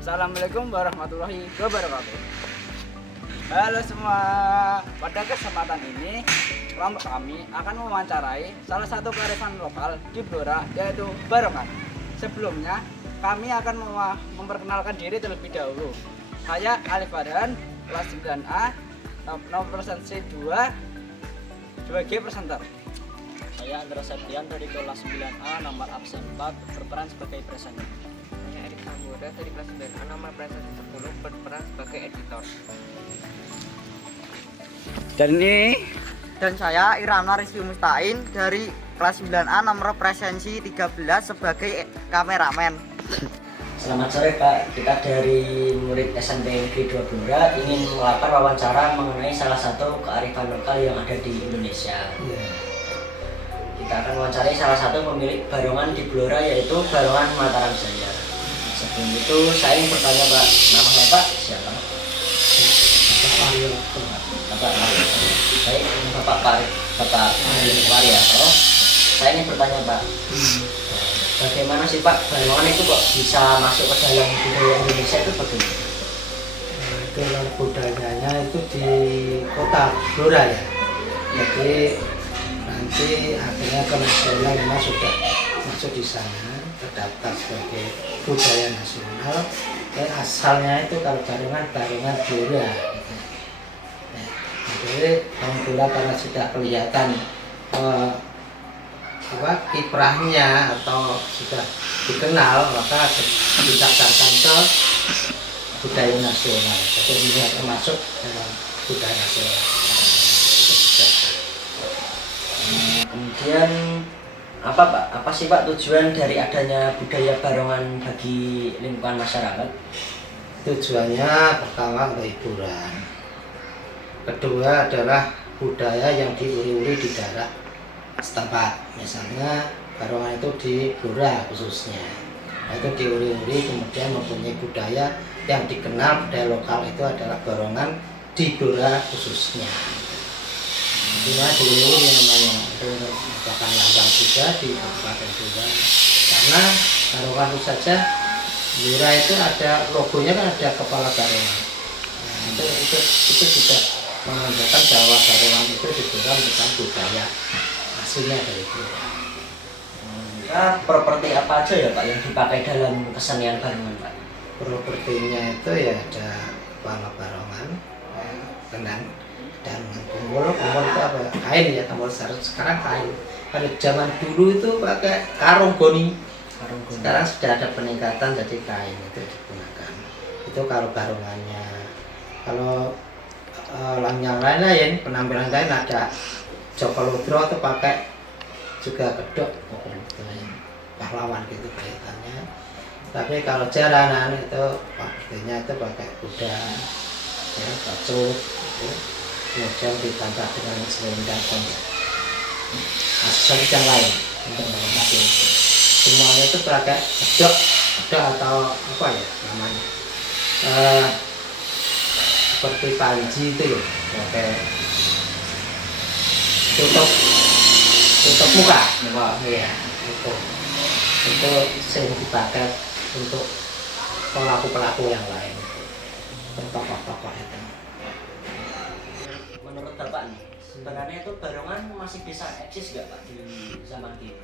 Assalamualaikum warahmatullahi wabarakatuh. Halo semua, pada kesempatan ini kelompok kami akan mewawancarai salah satu kearifan lokal di Blora, yaitu barongan. Sebelumnya kami akan memperkenalkan diri terlebih dahulu. Saya Alif Farhan, kelas 9A, nomor presensi 2 sebagai presenter. Saya Andra Septian dari kelas 9A, nomor absen 4, berperan sebagai presenter. Saya Erik Samboda dari kelas 9A, nomor presensi 10, berperan sebagai editor. Dan saya Irama Rizky Mustain dari kelas 9A, nomor presensi 13 sebagai kameramen. Selamat sore Pak, kita dari murid SMP Negeri 2 Blora ingin melakukan wawancara mengenai salah satu kearifan lokal yang ada di Indonesia. Kita akan wawancarai salah satu pemilik barongan di Blora, yaitu Barongan Mataram Jaya. Sebelum itu saya ingin bertanya Pak, nama Bapak siapa? Bapak baik, Bapak Waryato. Saya ingin bertanya Pak, bagaimana sih Pak barongan itu kok bisa masuk ke dalam budaya Indonesia itu bagaimana? Kalau budayanya itu di kota Blora ya, jadi nanti akhirnya ke nasional memang sudah masuk di sana, terdaftar sebagai budaya nasional. Asalnya itu kalau barongan Blora. Jadi Blora karena sudah kelihatan kiprahnya atau sudah dikenal, maka didaftarkan ke budaya nasional. Jadi ini termasuk dalam budaya nasional. Kemudian apa sih Pak tujuan dari adanya budaya barongan bagi lingkungan masyarakat? Tujuannya pertama untuk hiburan, kedua adalah budaya yang diuri-uri di daerah setempat. Misalnya barongan itu di Blora khususnya, itu diuri-uri kemudian mempunyai budaya yang dikenal, budaya lokal itu adalah barongan di Blora khususnya. Dimana diuri-uri namanya itu merupakan lambang juga di Kabupaten Blora, karena barongan itu saja Blora itu ada logonya, kan ada kepala barongan. Nah, itu juga menandakan bahwa barongan itu di Blora merupakan budaya aslinya dari Blora. Properti apa aja ya Pak yang dipakai dalam kesenian barongan Pak? Propertinya itu ya ada kepala barongan, kendang, dan kumpul itu apa? Kain ya, kumpul sekarang kain. Pada zaman dulu itu pakai karung goni. Sekarang sudah ada peningkatan jadi kain itu digunakan. Itu kalau barongannya. Kalau yang lain penampilan lain ada Joko Ludro itu pakai juga kedok, pahlawan gitu kelihatannya. Tapi kalau jaranan itu artinya itu pakai kuda, ya, bacot, gitu. Kemudian ditambah dengan selendang dan aksesoris yang lain untuk melengkapi itu. Semuanya itu pakai kedok atau apa ya namanya, seperti panji itu ya, pakai tutup muka, ya itu sering dipakai untuk pelaku yang lain, tokoh-tokoh itu. Menurut Bapak nih, sebenarnya itu barongan masih bisa eksis nggak Pak di zaman kini?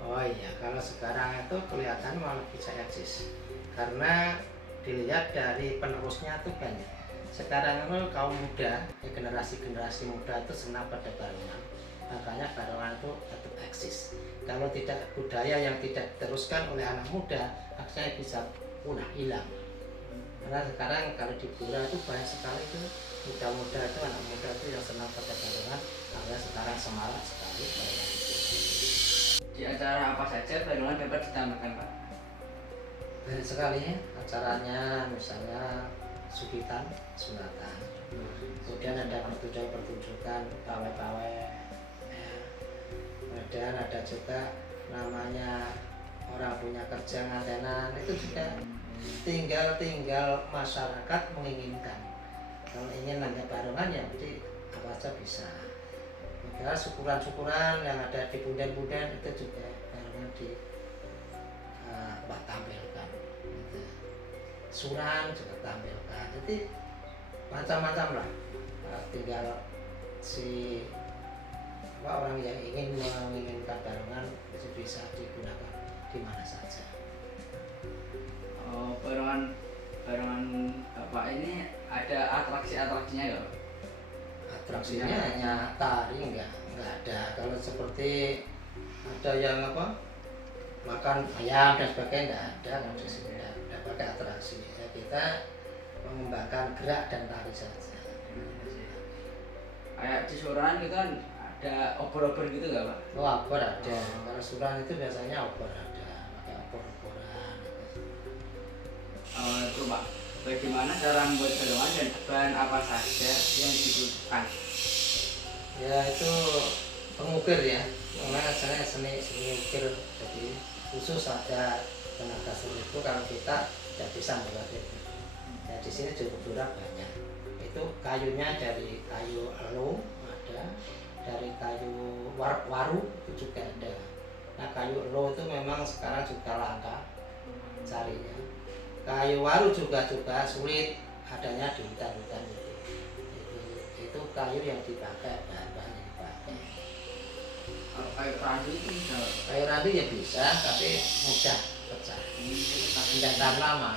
Oh iya, kalau sekarang itu kelihatan malah bisa eksis karena dilihat dari penerusnya itu banyak. Sekarang itu kaum muda, generasi muda itu senang pada barongan, makanya barongan itu tetap eksis. Kalau tidak, budaya yang tidak diteruskan oleh anak muda akhirnya bisa punah, hilang. Karena sekarang kalau di Blora itu banyak sekali itu muda-muda itu, anak muda itu yang senang pada barongan, karena sekarang semarak sekali barongan. Di acara apa saja barongan dapat ditampilkan Pak? Banyak sekali ya acaranya, misalnya sunatan, kemudian ada pertunjukan pawai-pawai, ya. Kemudian ada juga namanya orang punya kerja ngatenan, itu juga tinggal masyarakat menginginkan. Kalau ingin nangkep barongan ya berarti apa saja bisa. Maka syukuran yang ada di punden-punden itu juga barongan di tampilkan. Gitu. suran juga tampilkan. Jadi macam-macam lah. Tinggal si orang yang ingin menginginkan barongan bisa digunakan di mana saja. Oh, barongan Bapak ini ada atraksinya ya? Atraksinya hanya tari, enggak ada. Kalau seperti ada yang makan ayam dan sebagainya enggak ada. Kalau di sini enggak pakai atraksi. Ya, kita mengembangkan gerak dan tari saja. Kayak di suran gitu kan ada obor-obor gitu nggak Pak? Oh, obor ada. Kalau suran itu biasanya obor ada, pakai obor-oboran. Itu Pak, bagaimana cara membuat barongan dan bahan apa saja yang dibutuhkan? Ya itu pengukir ya, karena saya seni ukir, jadi khusus ada tenaga seni itu kalau kita tidak bisa membuat itu. Ya di sini cukup murah banyak. Itu kayunya dari kayu elo ada, dari kayu waru itu juga ada. Nah kayu elo itu memang sekarang juga langka carinya. Kayu waru juga sulit adanya di hutan-hutan itu. Itu kayu yang dipakai, bahan-bahan yang dipakai. Kalau kayu randu itu bisa? Kayu randu ya bisa, tapi mudah pecah. Tidak tahan lama.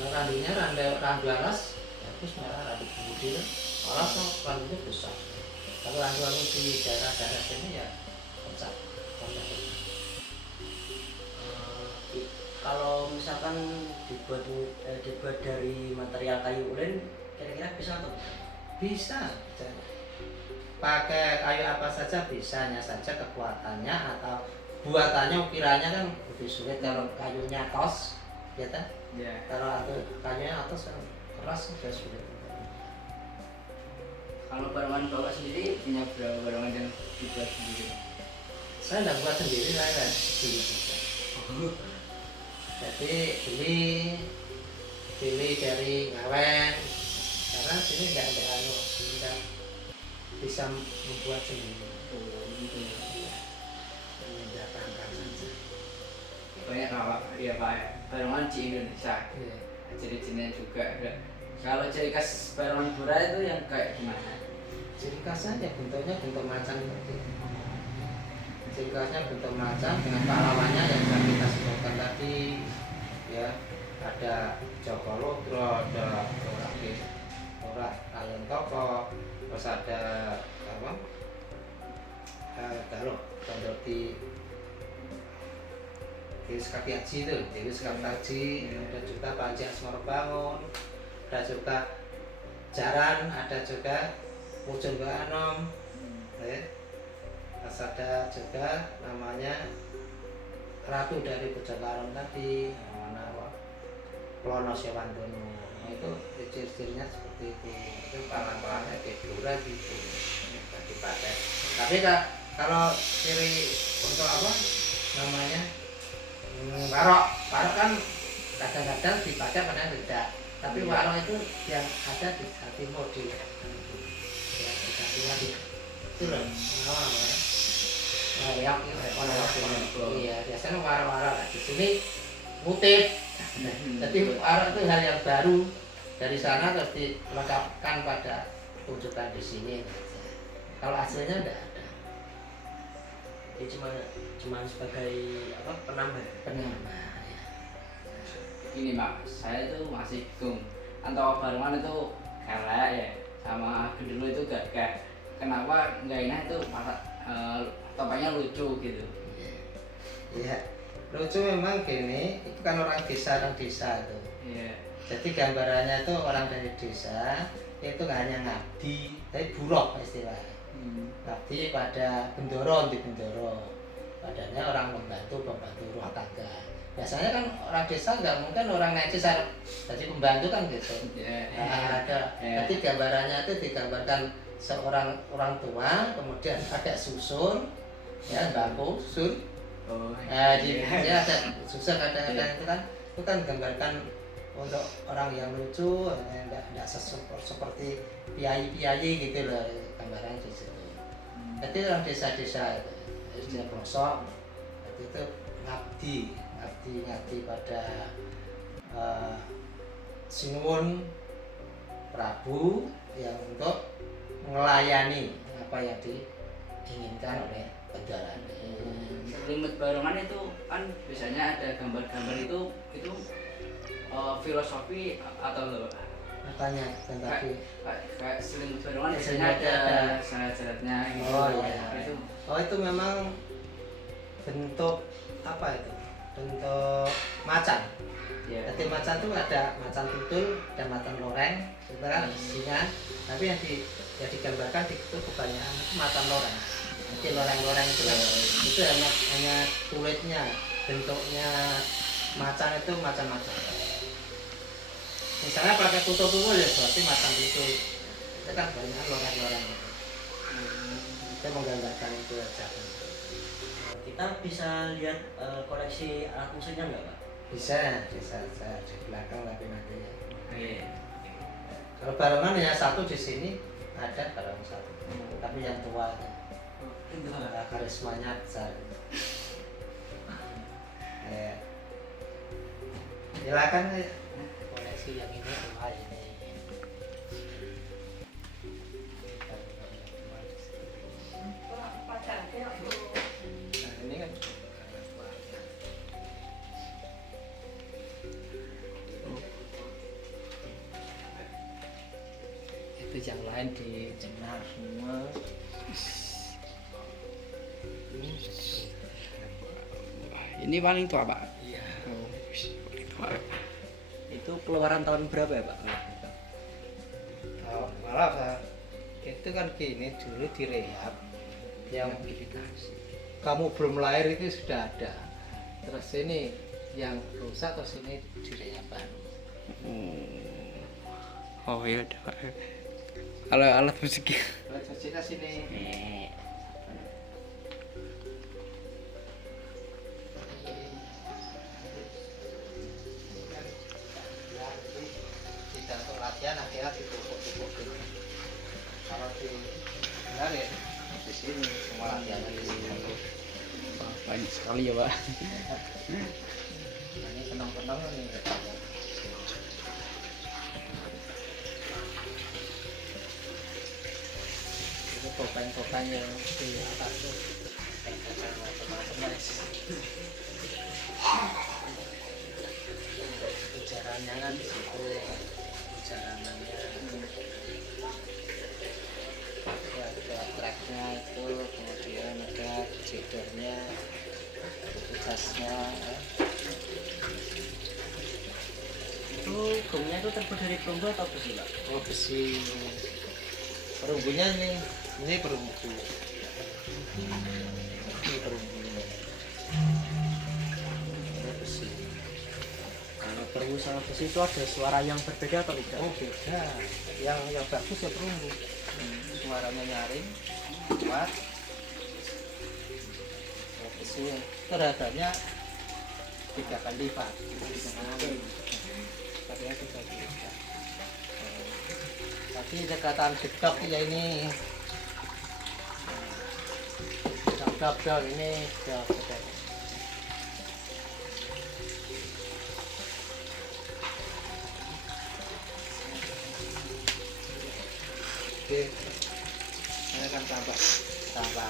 Kalau randunya randu alas, bagus, malah randu kemudian alas randunya besar. Kalau randu di daerah-daerah sini ya pecah. Kalau misalkan dibuat dari material kayu ulen, kira-kira bisa atau tidak? Bisa. Pakai kayu apa saja bisa, hanya saja kekuatannya atau buatannya, ukirannya kan lebih sulit. Kalau kayunya tos, ya kan? Ya. Kalau kayunya atas kan keras, sudah sulit. Kalau barongan Bapak sendiri punya berapa barongan yang dibuat sendiri? Saya tidak buat sendiri, saya beli juga. Jadi beli dari ngawen, karena sini nggak bisa membuat sendiri. Oh, gitu ya. Mendatangkan saja. Banyak Pak, iya Pak. Barongan di Indonesia. Iya. Ciri-cirinya juga ada. Kalau ciri khas barongan Blora itu yang kayak gimana? Ciri khasnya ya bentuknya bentuk macan seperti itu. Ciri khasnya bentuk macan dengan pahlawannya yang sudah kita sebutkan tadi, ya ada Joko Logro, ada orang Ayam Toko, terus ada apa? Kalau kalau di Sekati Haji itu, Dewi Sekati Haji, ada juga Panji Asmoro Bangun, ada juga Jaran, ada juga Mujun Mbak Anom, ya. Terus ada juga namanya Ratu dari Bojokaron tadi, namanya apa? Plono Sewandono. Nah, itu ciri-cirinya seperti itu palang-palangnya kayak Blora gitu, dipakai. Tapi kalau ciri untuk apa namanya warok kan kadang-kadang dipakai padahal tidak. Tapi warok itu yang ada di Jawa Timur di ya, di Jawa Timur itu loh. Iya, biasanya warok-warok di sini motif. Jadi warok itu hal yang baru dari sana terus dilengkapkan pada tunjukkan di sini. Kalau aslinya tidak ada. Jadi cuma sebagai apa, penambah. Ya. Ini Pak, saya tuh masih bingung antara barongan itu kelek ya sama gendero itu gagah. Kenapa nggak enak itu topengnya lucu gitu? Iya, lucu memang gini. Itu kan orang desa itu. Iya. Jadi gambarannya itu orang dari desa itu nggak hanya ngabdi, tapi buruk istilahnya. Ngabdi pada bendoro, di bendoro. Padahal orang membantu rumah tangga. Biasanya kan orang desa nggak mungkin orang necis jadi pembantu kan gitu. Jadi gambarannya itu digambarkan seorang orang tua, kemudian ada susun, ya bangku susun. Dia ada susun kadang-kadang itu kan gambarkan untuk orang yang lucu, tidak seperti piai-piai gitu loh gambarannya di situ. Jadi orang desa-desa itu, desa pelosok, itu ngabdi diingati pada Sinuwun Prabu yang untuk melayani apa yang diinginkan oleh bendaranya. Selimut barongan itu kan biasanya ada gambar-gambar itu filosofi atau Apanya tetapi kayak selimut barongan biasanya Selimutnya ada ada. syarat-syaratnya gitu. Oh iya. Itu Oh itu memang bentuk apa itu? Bentuk macan. ya. Jadi macan itu ada macan tutul dan macan loreng, itu kan isinya. Tapi yang digambarkan itu bukannya itu macan loreng. Jadi loreng-loreng itu kan itu hanya kulitnya, bentuknya macan itu macam-macam. Misalnya pakai tutul-tutul ya berarti macan tutul. Itu kan banyak loreng-loreng. Kita menggambarkan itu aja. Kita bisa lihat koleksi alat musiknya nggak Pak? Bisa di belakang tapi nanti ya. Iya. Kalau barongan ya satu di sini ada barongan satu, tapi yang tua karismanya besar. Silakan koleksi yang ini tua ini. Nah ini kan itu yang lain dicenar semua. Ini paling tua Pak. Iya. Paling tua. Itu keluaran tahun berapa ya Pak? Oh, malah itu kan gini dulu direhab yang kamu belum lahir itu sudah ada. Terus ini yang rusak terus ini direhab baru. Oh iya udah Pak. Kalau alat musik Alat musiknya sini. Tidak untuk latihan akhirnya dipupuk-pupuk gitu. Kalau di benar ya di sini semua latihan di sini. banyak sekali ya Pak. Ini kenang-kenang nih. Ini topeng-topeng yang di atas tuh. Macam-macam. Ujarannya kan di situ. Ujarannya. Ada tracknya itu, kemudian ada jedernya, jasnya. Itu gongnya itu terbuat dari perunggu atau besi Pak? Oh besi. Perunggunya ini perunggu. Ini perunggunya. Ini besi. Kalau perunggu sama besi itu ada suara yang berbeda atau tidak? Oh beda. Yang bagus ya perunggu. Suaranya nyaring, kuat. Kalau besi itu harganya 3 kali lipat. Harganya 3 kali lipat. Tapi dekatan gedok ya ini. Gedok ini gedok. Oke, ini kan tambah apa?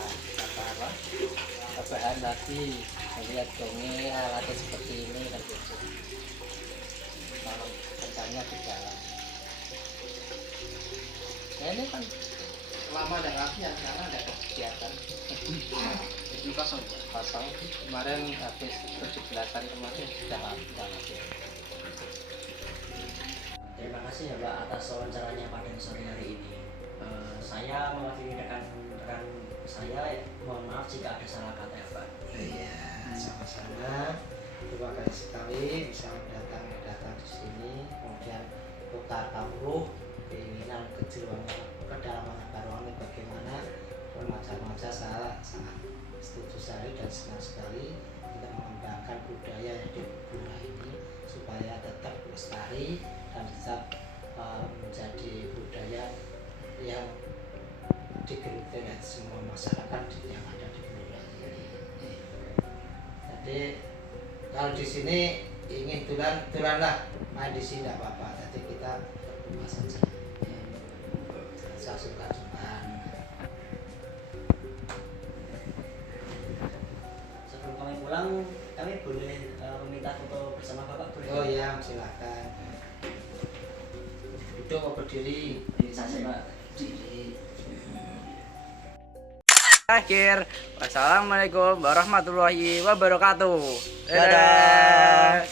Tambahan lagi. Lihat dongeng alatnya seperti ini kan gitu. Kalau kencangnya di dalam. Nah ini kan lama ada latihan karena ada kegiatan. Itu kosong. Kemarin habis 17-an kemarin sudah latihan. Terima kasih ya Pak atas wawancaranya pada sore hari ini. Saya mewakili rekan-rekan saya, mohon maaf jika ada salah kata ya Pak. Iya, sama-sama. Terima kasih sekali bisa datang di sini, kemudian tukar kawruh keinginan kejiwaan kedalaman barongan bagaimana. Remaja-remaja saya sangat setuju sekali dan senang sekali untuk mengembangkan budaya yang di Blora ini supaya tetap lestari dan bisa menjadi budaya yang digeluti oleh semua masyarakat yang ada di Blora ini. Jadi Kalau di sini ingin tulan lah main di sini tidak apa-apa. Jadi kita berdua saja. Saya suka cuman. Sebelum kami pulang, kami boleh meminta foto bersama Bapak boleh? Oh ya, silakan. Duduk atau berdiri? Diri saja Pak. Berdiri. Akhir, wassalamualaikum warahmatullahi wabarakatuh. Dadah.